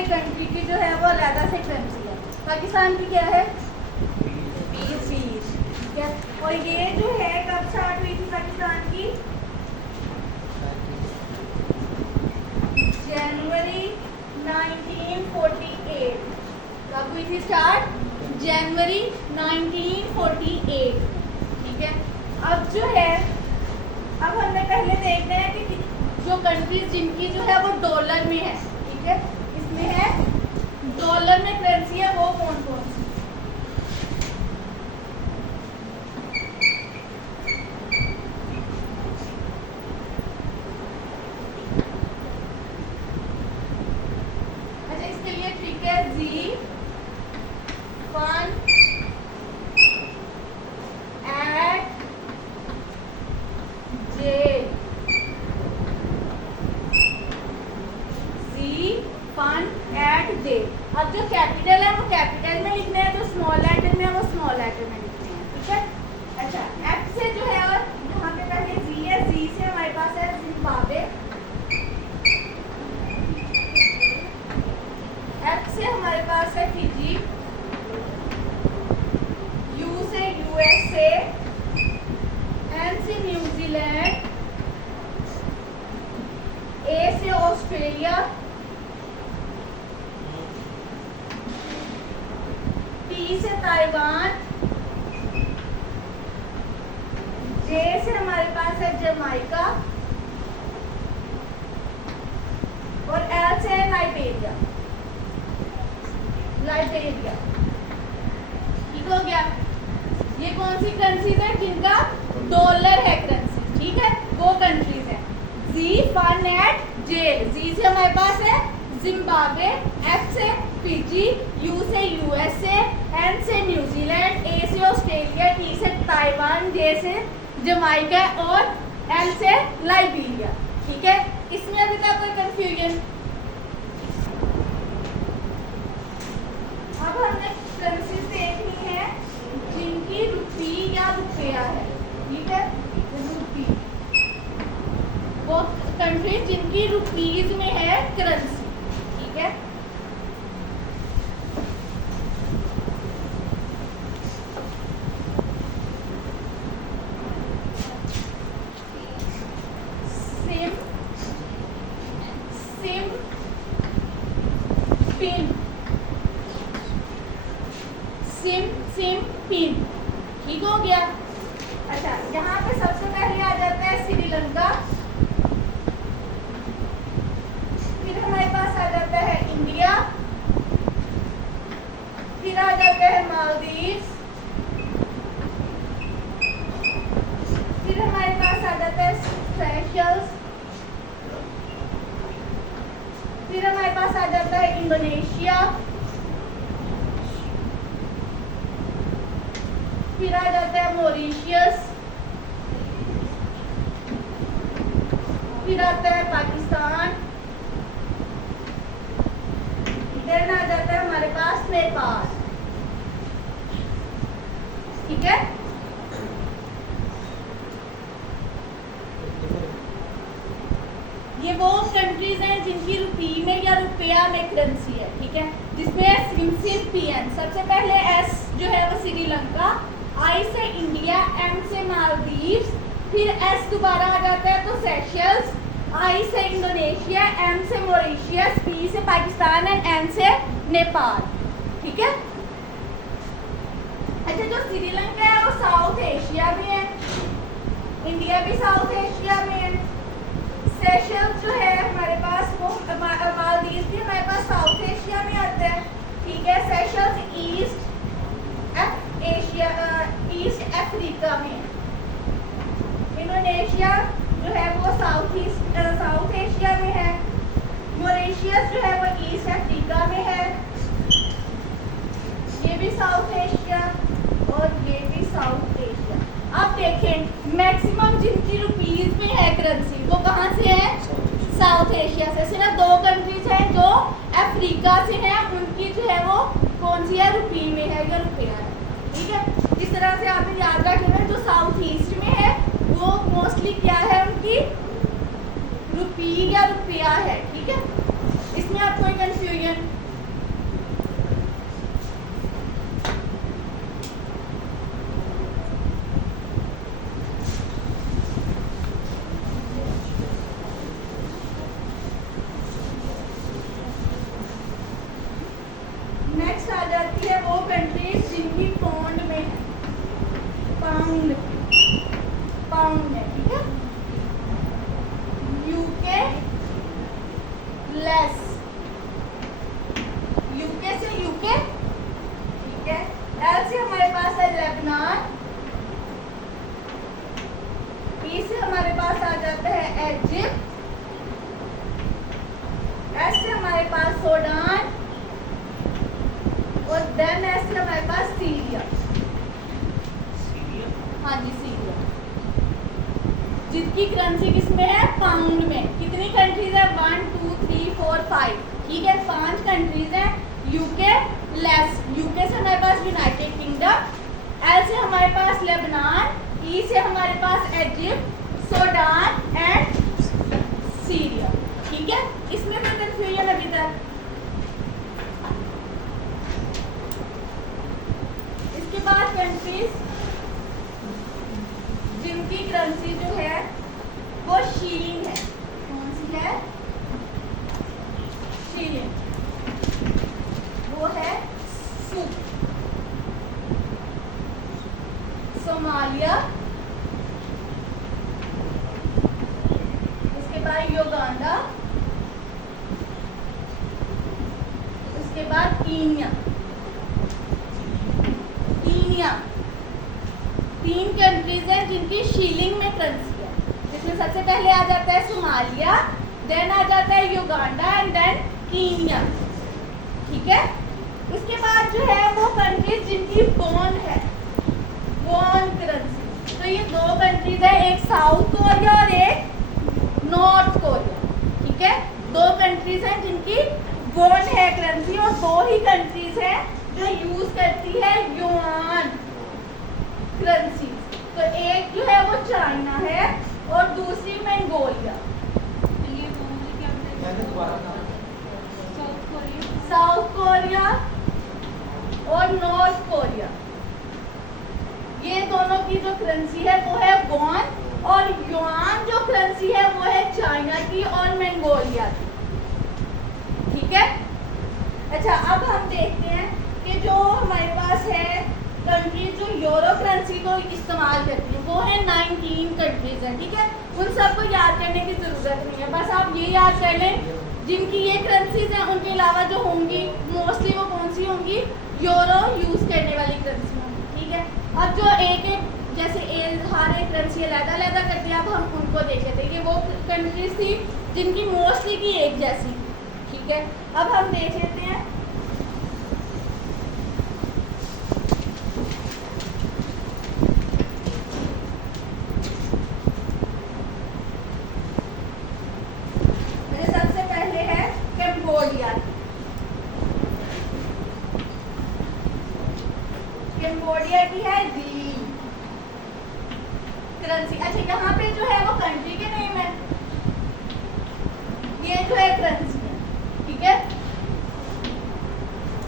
एक कंट्री की जो है वो अलग से करेंसी है। पाकिस्तान की क्या है? रुपीज। ठीक है, और ये जो है कब स्टार्ट हुई थी पाकिस्तान की? जनवरी 1948। कब हुई थी स्टार्ट? जनवरी 1948। ठीक है, अब जो है अब हमने पहले देखना है कि जो कंट्रीज जिनकी जो है वो डॉलर में है, ठीक है, इसमें है डॉलर में करेंसी है, वो कौन कौन सी? अच्छा, इसके लिए ठीक है, जी फन एट जे, फन एट जे। अब जो कैपिटल है वो कैपिटल में लिखना है, जो स्मॉल लेटर में है वो स्मॉल लेटर में लिखना है। ठीक है, अच्छा, एफ से जो है, और यहाँ पे पहले जी है, जी से हमारे पास है जिम्बाब्वे, एफ से हमारे पास है फिजी, यू से यूएसए, एन से न्यूजीलैंड, ए से ऑस्ट्रेलिया, टी से ताइवान, जे से हमारे पास है जमाइका, और एल से है लाइबेरिया। लाइबेरिया, ठीक हो गया। ये कौन सी कंट्रीज है जिनका डॉलर है करेंसी? ठीक है, वो कंट्रीज है जी फन एट जेल। जी से हमारे पास है जिम्बाब्वे, एफ से फिजी, यू से यूएसए, एन से न्यूजीलैंड, ए से ऑस्ट्रेलिया, टी से ताइवान, जे से जमाइका और एल से लाइबेरिया। ठीक है, इसमें अभी तक कोई कंफ्यूजन? अब हमने करेंसीज देखनी है जिनकी रुपी या रुपया है। ठीक है, रुपी, वो कंट्री जिनकी रुपीज में है करेंसी। ठीक है, SIM SIM pin, SIM SIM pin. ठीक हो गया। अच्छा, यहाँ पे सबसे पहले आ जाता है श्रीलंका, फिर हमारे पास आ जाता है इंडिया, फिर आ जाता है मालदीव्स, फिर हमारे पास आ जाता है सेशल्स, फिर हमारे पास आ जाता है इंडोनेशिया, फिर आ जाता है मॉरिशियस, फिर आता है पाकिस्तान, देन आ जाता है हमारे पास नेपाल। ठीक है, ये वो कंट्रीज हैं जिनकी रुपी में या रुपया में करेंसी है। ठीक है, जिसमें है सिम पीएन। सबसे पहले एस जो है वो श्रीलंका, आई से इंडिया, एम से मालदीव्स, फिर एस दोबारा आ जाता है तो सेशल्स, आई से इंडोनेशिया, एम से मॉरिशियस, पी से पाकिस्तान एंड एन से नेपाल। ठीक है, अच्छा, जो श्रीलंका है वो साउथ एशिया में है, इंडिया भी साउथ एशिया में है, सेशल्स जो है हमारे पास वो मालदीव भी हमारे पास साउथ एशिया में आता है। ठीक है, सेशल्स ईस्ट अफ्रीका में, इंडोनेशिया जो है वो साउथ एशिया में है, मॉरिशियस जो है वो ईस्ट अफ्रीका में है, ये भी साउथ एशिया और ये भी साउथ एशिया। अब देखें, मैक्सिमम जिनकी रुपीज में है करेंसी वो कहाँ से है? साउथ एशिया से। सिर्फ दो कंट्रीज हैं जो अफ्रीका से हैं, उनकी जो है वो कौन सी है? रुपी में है या रुपया है। ठीक है, इस तरह से आपने याद रखना है। जो साउथ ईस्ट में है वो मोस्टली क्या है? उनकी रुपी या रुपया है। ठीक है, इसमें आप कोई कंफ्यूजन लेबनान, ई से हमारे पास आ जाता है इजिप्ट, एस से हमारे पास सूडान, और देन एस से हमारे पास सीरिया। हाँ जी, सीरिया, जिसकी करेंसी किसमें है? पाउंड में। कितनी कंट्रीज है? 1 2 3 4 5, ठीक है, 5 कंट्रीज हैं। यूके लेस, यूके से हमारे पास यूनाइटेड किंगडम, एल से हमारे पास लेबनान, ई से हमारे पास इजिप्ट, सूडान एंड सीरिया, ठीक है। इसमें कोई कंफ्यूजन अभी तक? इसके बाद कंट्रीज जिनकी करेंसी जो है वो शीलिंग है। कौन सी है? शीलिंग, वो है सोमालिया, उसके बाद युगांडा, उसके बाद कीनिया। कीनिया 3 कंट्रीज हैं जिनकी शीलिंग में करेंसी है, जिसमें सबसे पहले आ जाता है सोमालिया, देन आ जाता है युगांडा एंड देन कीनिया, ठीक है। उसके बाद जो है वो कंट्रीज जिनकी वॉन है, वॉन करेंसी। तो ये 2 कंट्रीज है, एक साउथ कोरिया और एक नॉर्थ कोरिया, ठीक है। 2 कंट्रीज हैं जिनकी वॉन है करेंसी, और 2 ही कंट्रीज हैं जो यूज करती है युआन करेंसी। तो एक जो है वो चाइना है और दूसरी मंगोलिया। साउथ कोरिया और नॉर्थ कोरिया, ये दोनों की जो करेंसी है वो है वॉन, और युआन जो करेंसी है वो है चाइना की और मंगोलिया की, ठीक है। अच्छा, अब हम देखते हैं कि जो हमारे पास है कंट्रीज जो यूरो करेंसी को इस्तेमाल करती है, वो है 19 कंट्रीज हैं, ठीक है। उन सबको याद करने की ज़रूरत नहीं है, बस आप ये याद कर लें जिनकी ये करेंसीज हैं, उनके अलावा जो होंगी मोस्टली वो कौन सी होंगी? यूरो यूज़ करने वाली करेंसी होंगी, ठीक है। अब जो एक जैसे हर एक करेंसी अलग-अलग करते हैं, अब हम उनको देख लेते हैं। ये वो कंट्रीज थी जिनकी मोस्टली की एक जैसी, ठीक है। अब हम देख लेते हैं कंबोडिया की है री करेंसी। अच्छा, यहाँ पे जो है वो कंट्री के नेम है, ये जो है करेंसी है, ठीक है।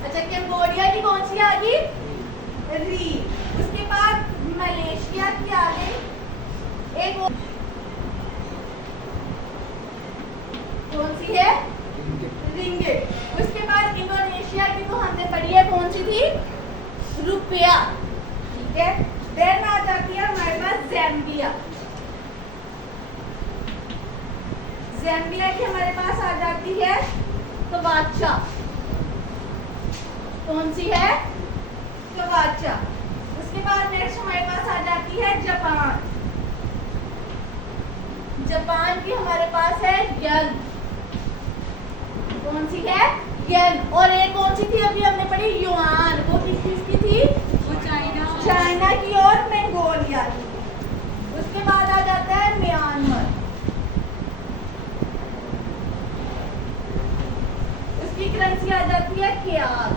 अच्छा, कंबोडिया की कौन सी आ गई? री। उसके बाद मलेशिया की आ गई एक, कौन सी है? रिंगिट। उसके बाद इंडोनेशिया की तो हमने पढ़ी है, कौन सी थी? रुपया, ठीक है। देन आ जाती है हमारे पास ज़ैम्बिया। ज़ैम्बिया की हमारे पास आ जाती है क्वाचा। कौन सी है? क्वाचा। उसके बाद नेक्स्ट हमारे पास आ जाती है जापान। जापान की हमारे पास है येन। कौन सी है? येन। और एक कौन सी थी अभी हमने पढ़ी? युआन। वो किसकी थी? वो चाइना की और मंगोलिया की। उसके बाद आ जाता है म्यांमार, उसकी करेंसी आ जाती है क्याल।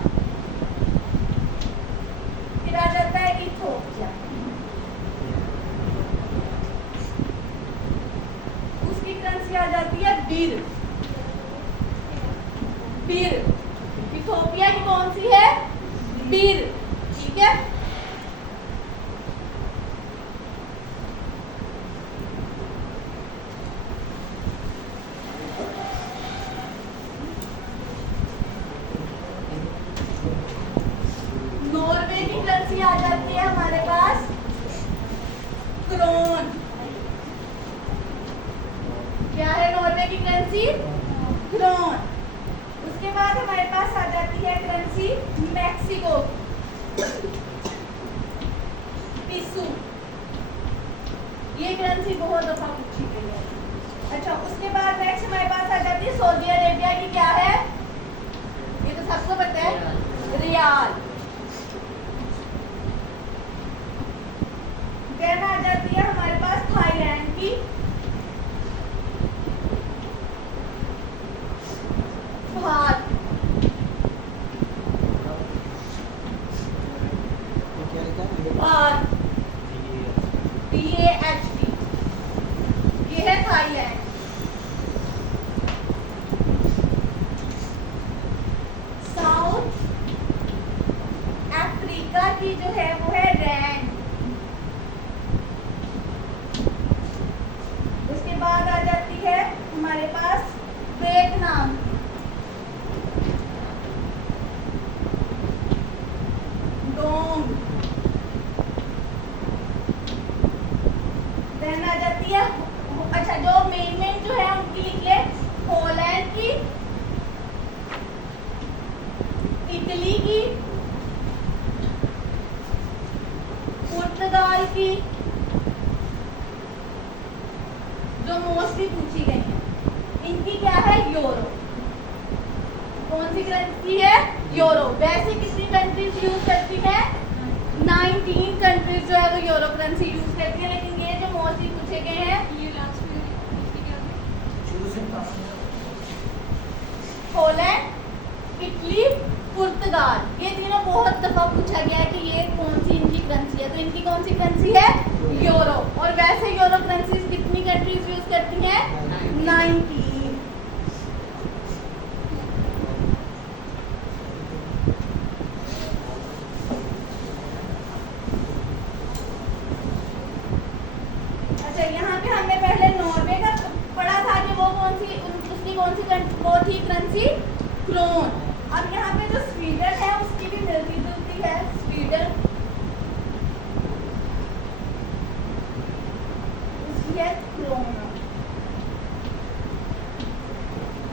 फिर आ जाता है इथोपिया, उसकी करेंसी आ जाती है बीर। बीर, इथोपिया की कौन सी है? बीर, ठीक है। नॉर्वे की करेंसी आ जाती है हमारे पास क्रोन। क्या है नॉर्वे की करेंसी? क्रोन। उसके बाद हमारे पास आ जाती है करेंसी मैक्सिको। ये करेंसी बहुत दफा पूछी गई है। अच्छा, उसके बाद नेक्स्ट हमारे पास आ जाती है सऊदी अरेबिया की, क्या है ये तो सबको पता है, रियाल। देन आ जाती है हमारे पास थाईलैंड की बात। बात TAHT, ये है थाईलैंड। साउथ अफ्रीका की जो है वो है रैंड। उसके बाद आ जाती है हमारे पास वियतनाम, डोंग। देन आ जाती है, अच्छा जो मेन जो है उनकी लिख ले, पोलैंड की, इटली की, पुर्तगाल की, जो मोस्टली पूछी गई है। इनकी क्या है, यूरो। कौन सी करेंसी है, यूरो। वैसे कितनी कंट्रीज यूज करती है, 19 कंट्रीज जो है वो यूरो करेंसी यूज करती है। लेकिन ये जो मोस्टली पूछे गए हैं, ये लास्ट में इसकी क्या थी? पोलैंड, इटली, पुर्तगाल, ये तीनों बहुत दफा पूछा गया है कि ये कौन सी इनकी करेंसी है। तो इनकी कौन सी करेंसी है, यूरो। और वैसे यूरो करेंसी कितनी कंट्रीज यूज करती हैं, 19। अच्छा, यहाँ पे हमने पहले नॉर्वे का पढ़ा था कि वो कौन सी, उसकी कौन सी वो थी करेंसी, क्रोन। अब यहाँ पे जो स्वीडन है उसकी भी मिलती जुलती है, स्वीडन उसकी है क्रोन।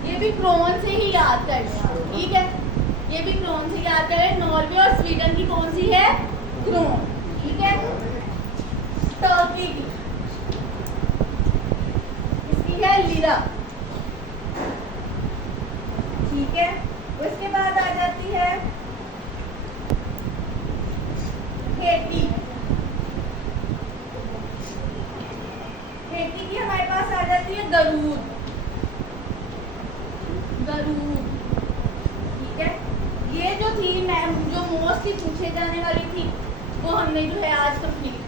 ये भी क्रोन से ही याद करना, ठीक है, ये भी क्रोन से याद करें। नॉर्वे और स्वीडन की कौन सी है, क्रोन, ठीक है। टर्की की इसकी है लीरा, ठीक है। उसके बाद आ जाती है हेटी। हेटी की हमारे पास आ जाती है गरूद, गरूद, ठीक है। ये जो थी मैम, जो मोस्टली पूछे जाने वाली थी, वो हमने जो है आज कंप्लीट